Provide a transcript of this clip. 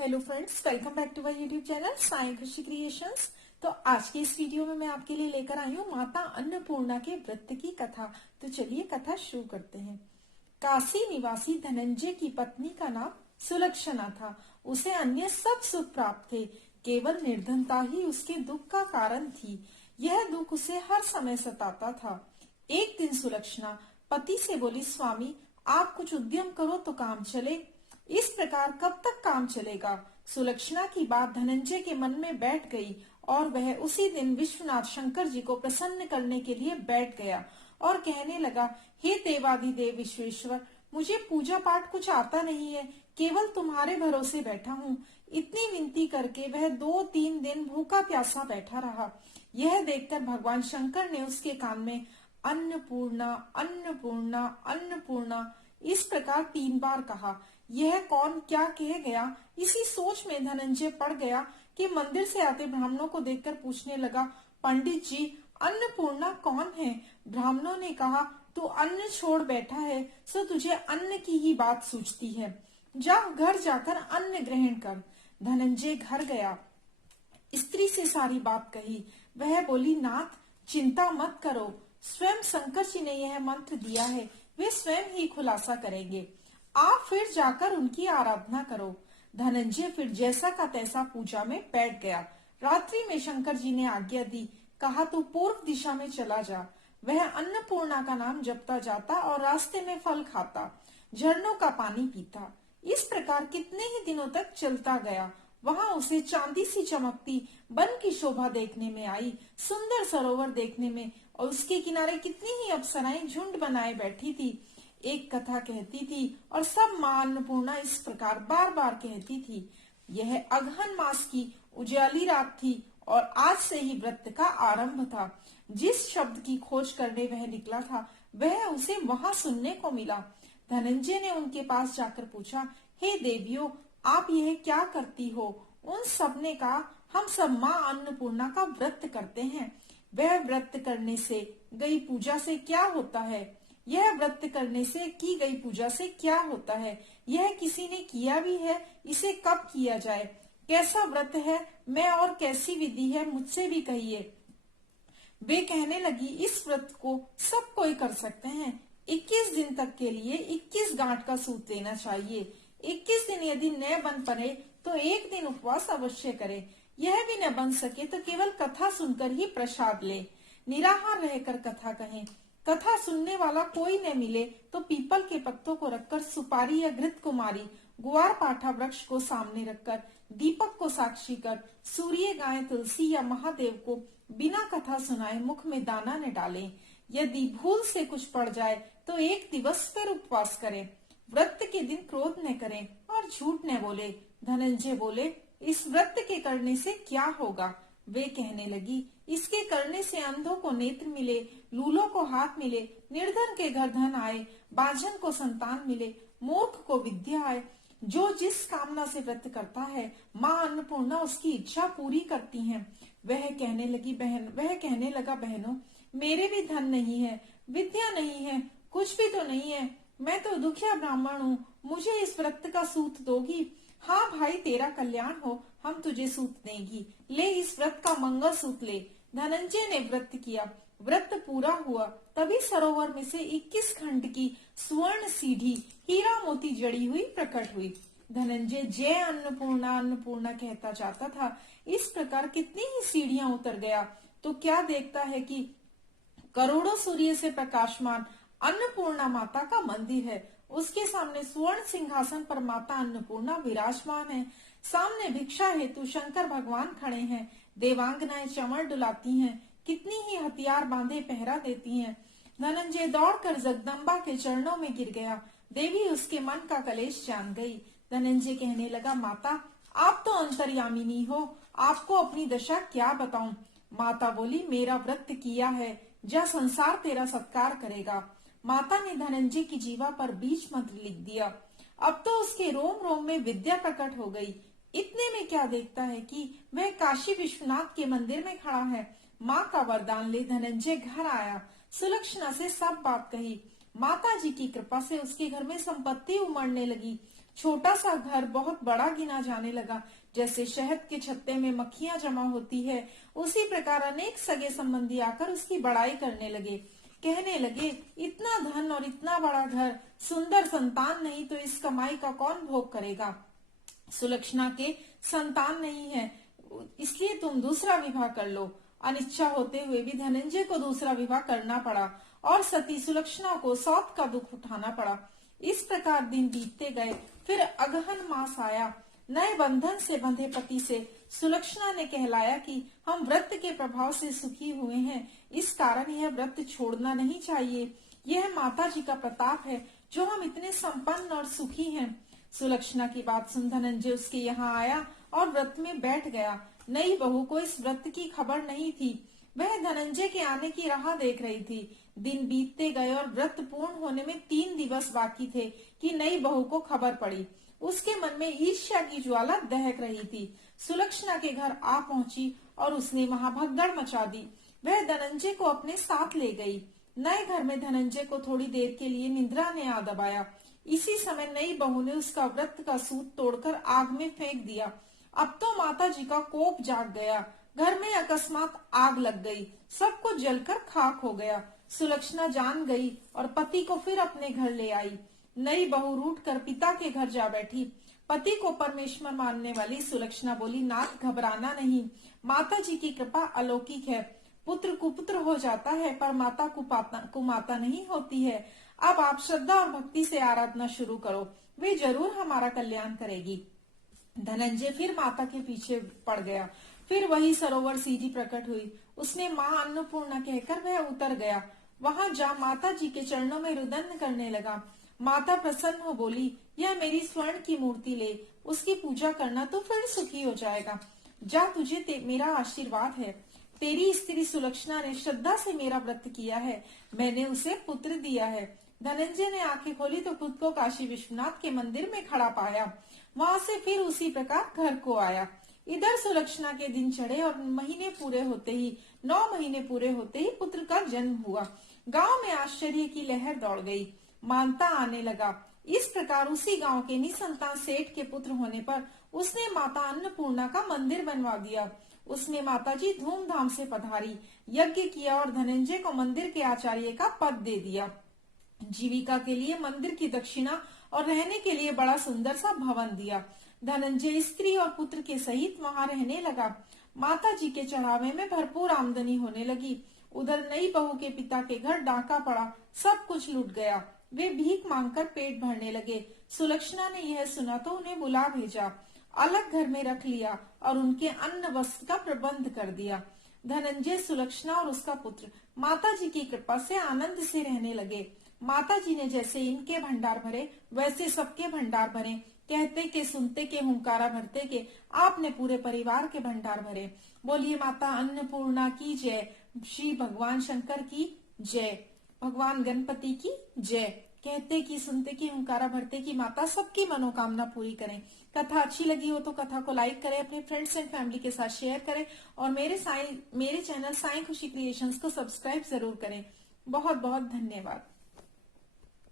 Hello friends, welcome back to my YouTube channel Sai Khushi creations. तो आज के इस वीडियो में मैं आपके लिए लेकर आई हूँ माता अन्नपूर्णा के व्रत की कथा। तो चलिए कथा शुरू करते हैं। काशी निवासी धनंजय की पत्नी का नाम सुलक्षणा था। उसे अन्य सब सुख प्राप्त थे, केवल निर्धनता ही उसके दुख का कारण थी। यह दुख उसे हर समय सताता था। एक दिन सुलक्षणा पति से बोली, स्वामी आप कुछ उद्यम करो तो काम चले। इस प्रकार कब तक काम चलेगा? सुलक्षणा की बात धनंजय के मन में बैठ गई और वह उसी दिन विश्वनाथ शंकर जी को प्रसन्न करने के लिए बैठ गया और कहने लगा, हे देवाधिदेव विश्वेश्वर, मुझे पूजा पाठ कुछ आता नहीं है, केवल तुम्हारे भरोसे बैठा हूँ। इतनी विनती करके वह 2-3 दिन भूखा प्यासा बैठा रहा। यह देखकर भगवान शंकर ने उसके कान में अन्नपूर्णा अन्नपूर्णा अन्नपूर्णा इस प्रकार 3 बार कहा। यह कौन क्या कह गया, इसी सोच में धनंजय पड़ गया कि मंदिर से आते ब्राह्मणों को देखकर पूछने लगा, पंडित जी अन्नपूर्णा कौन है? ब्राह्मणों ने कहा, तू अन्न छोड़ बैठा है, सो तुझे अन्न की ही बात सूझती है। जा घर जाकर अन्न ग्रहण कर। धनंजय घर गया, स्त्री से सारी बात कही। वह बोली, नाथ चिंता मत करो, स्वयं शंकर जी ने यह मंत्र दिया है, वे स्वयं ही खुलासा करेंगे। आप फिर जाकर उनकी आराधना करो। धनंजय फिर जैसा का तैसा पूजा में बैठ गया। रात्रि में शंकर जी ने आज्ञा दी, कहा तू पूर्व दिशा में चला जा। वह अन्नपूर्णा का नाम जपता जाता और रास्ते में फल खाता, झरनों का पानी पीता। इस प्रकार कितने ही दिनों तक चलता गया। वहां उसे चांदी सी चमकती वन की शोभा देखने में आई, सुंदर सरोवर देखने में, और उसके किनारे कितनी ही अप्सराएं झुंड बनाए बैठी थी। एक कथा कहती थी और सब मां अन्नपूर्णा इस प्रकार बार बार कहती थी। यह अगहन मास की उजाली रात थी और आज से ही व्रत का आरंभ था। जिस शब्द की खोज करने वह निकला था, वह उसे वहां सुनने को मिला। धनंजय ने उनके पास जाकर पूछा, हे देवियों, आप यह क्या करती हो? उन सब ने कहा, हम सब मां अन्नपूर्णा का व्रत करते हैं। वह व्रत करने से गई पूजा से क्या होता है? यह व्रत करने से की गई पूजा से क्या होता है? यह किसी ने किया भी है, इसे कब किया जाए? कैसा व्रत है मैं और कैसी विधि है, मुझसे भी कहिए। वे कहने लगी, इस व्रत को सब कोई कर सकते हैं। 21 दिन तक के लिए 21 गांठ का सूत लेना चाहिए। 21 दिन यदि न बन पड़े तो एक दिन उपवास अवश्य करे। यह भी न बन सके तो केवल कथा सुनकर ही प्रसाद ले। निराहार रहकर कथा कहें। कथा सुनने वाला कोई न मिले तो पीपल के पत्तों को रखकर सुपारी या घृत कुमारी, गुआर पाठा वृक्ष को सामने रखकर, दीपक को साक्षी कर, सूर्य, गाय, तुलसी या महादेव को बिना कथा सुनाए मुख में दाना न डालें। यदि भूल से कुछ पड़ जाए तो एक दिवस फिर उपवास करें। व्रत के दिन क्रोध न करें और झूठ न बोले। धनंजय बोले, इस व्रत के करने से क्या होगा? वे कहने लगी, इसके करने से अंधों को नेत्र मिले, लूलों को हाथ मिले, निर्धन के घर धन आए, बाझन को संतान मिले, मूर्ख को विद्या आए। जो जिस कामना से व्रत करता है, माँ अन्नपूर्णा उसकी इच्छा पूरी करती हैं। वह कहने लगा, बहनों, मेरे भी धन नहीं है, विद्या नहीं है, कुछ भी तो नहीं है। मैं तो दुखिया ब्राह्मण हूँ, मुझे इस व्रत का सूत दोगी? हाँ भाई, तेरा कल्याण हो, हम तुझे सूत देंगी। ले इस व्रत का मंगल सूत ले। धनंजय ने व्रत किया। व्रत पूरा हुआ, तभी सरोवर में से 21 खंड की स्वर्ण सीढ़ी हीरा मोती जड़ी हुई प्रकट हुई। धनंजय जय अन्नपूर्णा अन्नपूर्णा कहता जाता था। इस प्रकार कितनी ही सीढ़ियां उतर गया तो क्या देखता है कि करोड़ों सूर्य से प्रकाशमान अन्नपूर्णा माता का मंदिर है। उसके सामने स्वर्ण सिंहासन पर माता अन्नपूर्णा विराजमान है। सामने भिक्षा हेतु शंकर भगवान खड़े हैं। देवांगनाएं चमर डुलाती हैं, कितनी ही हथियार बांधे पहरा देती हैं। धनंजय दौड़कर जगदम्बा के चरणों में गिर गया। देवी उसके मन का कलेश जान गई। धनंजय कहने लगा, माता आप तो अंतर्यामिनी हो, आपको अपनी दशा क्या बताऊं? माता बोली, मेरा व्रत किया है, जा संसार तेरा सत्कार करेगा। माता ने धनंजय की जीवा पर बीज मंत्र लिख दिया। अब तो उसके रोम रोम में विद्या प्रकट हो गई। इतने में क्या देखता है कि वह काशी विश्वनाथ के मंदिर में खड़ा है। माँ का वरदान ले धनंजय घर आया। सुलक्षणा से सब बात कही। माता जी की कृपा से उसके घर में संपत्ति उमड़ने लगी। छोटा सा घर बहुत बड़ा गिना जाने लगा। जैसे शहद के छत्ते में मक्खियां जमा होती है, उसी प्रकार अनेक सगे संबंधी आकर उसकी बड़ाई करने लगे। कहने लगे, इतना धन और इतना बड़ा घर, सुंदर संतान नहीं तो इस कमाई का कौन भोग करेगा। सुलक्षणा के संतान नहीं है, इसलिए तुम दूसरा विवाह कर लो। अनिच्छा होते हुए भी धनंजय को दूसरा विवाह करना पड़ा और सती सुलक्षणा को सौत का दुख उठाना पड़ा। इस प्रकार दिन बीतते गए। फिर अगहन मास आया। नए बंधन से बंधे पति से सुलक्षणा ने कहलाया कि हम व्रत के प्रभाव से सुखी हुए हैं, इस कारण यह व्रत छोड़ना नहीं चाहिए। यह माता जी का प्रताप है जो हम इतने संपन्न और सुखी हैं। सुलक्षणा की बात सुन धनंजय उसके यहाँ आया और व्रत में बैठ गया। नई बहू को इस व्रत की खबर नहीं थी। वह धनंजय के आने की राह देख रही थी। दिन बीतते गए और व्रत पूर्ण होने में 3 दिवस बाकी थे कि नई बहू को खबर पड़ी। उसके मन में ईर्ष्या की ज्वाला दहक रही थी। सुलक्षणा के घर आ पहुंची और उसने वहां भगदड़ मचा दी। वह धनंजय को अपने साथ ले गई। नए घर में धनंजय को थोड़ी देर के लिए निद्रा ने आ दबाया। इसी समय नई बहू ने उसका व्रत का सूत तोड़कर आग में फेंक दिया। अब तो माता जी का कोप जाग गया। घर में अकस्मात आग लग गई। सब कुछ जलकर खाक हो गया। सुलक्षणा जान गई और पति को फिर अपने घर ले आई। नई बहू रूठ कर पिता के घर जा बैठी। पति को परमेश्वर मानने वाली सुलक्षणा बोली, नाथ घबराना नहीं, माता जी की कृपा अलौकिक है। पुत्र कुपुत्र हो जाता है पर माता कुमाता नहीं होती है। अब आप श्रद्धा और भक्ति से आराधना शुरू करो, वे जरूर हमारा कल्याण करेगी। धनंजय फिर माता के पीछे पड़ गया। फिर वही सरोवर सीधी प्रकट हुई। उसने माँ अन्नपूर्णा कहकर वह उतर गया। वहां जा माता जी के चरणों में रुदन करने लगा। माता प्रसन्न हो बोली, यह मेरी स्वर्ण की मूर्ति ले, उसकी पूजा करना तो फिर सुखी हो जाएगा। जा, तुझे मेरा आशीर्वाद है। तेरी स्त्री सुलक्षणा ने श्रद्धा से मेरा व्रत किया है, मैंने उसे पुत्र दिया है। धनंजय ने आंखें खोली तो खुद को काशी विश्वनाथ के मंदिर में खड़ा पाया। वहां से फिर उसी प्रकार घर को आया। इधर सुलक्षणा के दिन चढ़े और 9 महीने पूरे होते ही पुत्र का जन्म हुआ। गांव में आश्चर्य की लहर दौड़ गई। मानता आने लगा। इस प्रकार उसी गांव के निसंतान सेठ के पुत्र होने पर उसने माता अन्नपूर्णा का मंदिर बनवा दिया। उसमें माता जी धूमधाम से पधारी, यज्ञ किया और धनंजय को मंदिर के आचार्य का पद दे दिया। जीविका के लिए मंदिर की दक्षिणा और रहने के लिए बड़ा सुंदर सा भवन दिया। धनंजय स्त्री और पुत्र के सहित वहां रहने लगा। माता जी के चढ़ावे में भरपूर आमदनी होने लगी। उधर नई बहू के पिता के घर डाका पड़ा, सब कुछ लूट गया। वे भीख मांगकर पेट भरने लगे। सुलक्षणा ने यह सुना तो उन्हें बुला भेजा, अलग घर में रख लिया और उनके अन्न वस्त्र का प्रबंध कर दिया। धनंजय, सुलक्षणा और उसका पुत्र माता जी की कृपा से आनंद से रहने लगे। माता जी ने जैसे इनके भंडार भरे वैसे सबके भंडार भरे। कहते के सुनते के हुंकारा भरते के आपने पूरे परिवार के भंडार भरे। बोलिए माता अन्नपूर्णा की जय, श्री भगवान शंकर की जय, भगवान गणपति की जय। कहते कि सुनते कि हुंकारा भरते की माता सबकी मनोकामना पूरी करें। कथा अच्छी लगी हो तो कथा को लाइक करें, अपने फ्रेंड्स एंड फैमिली के साथ शेयर करें और मेरे चैनल साई खुशी क्रिएशंस को सब्सक्राइब जरूर करें। बहुत बहुत धन्यवाद।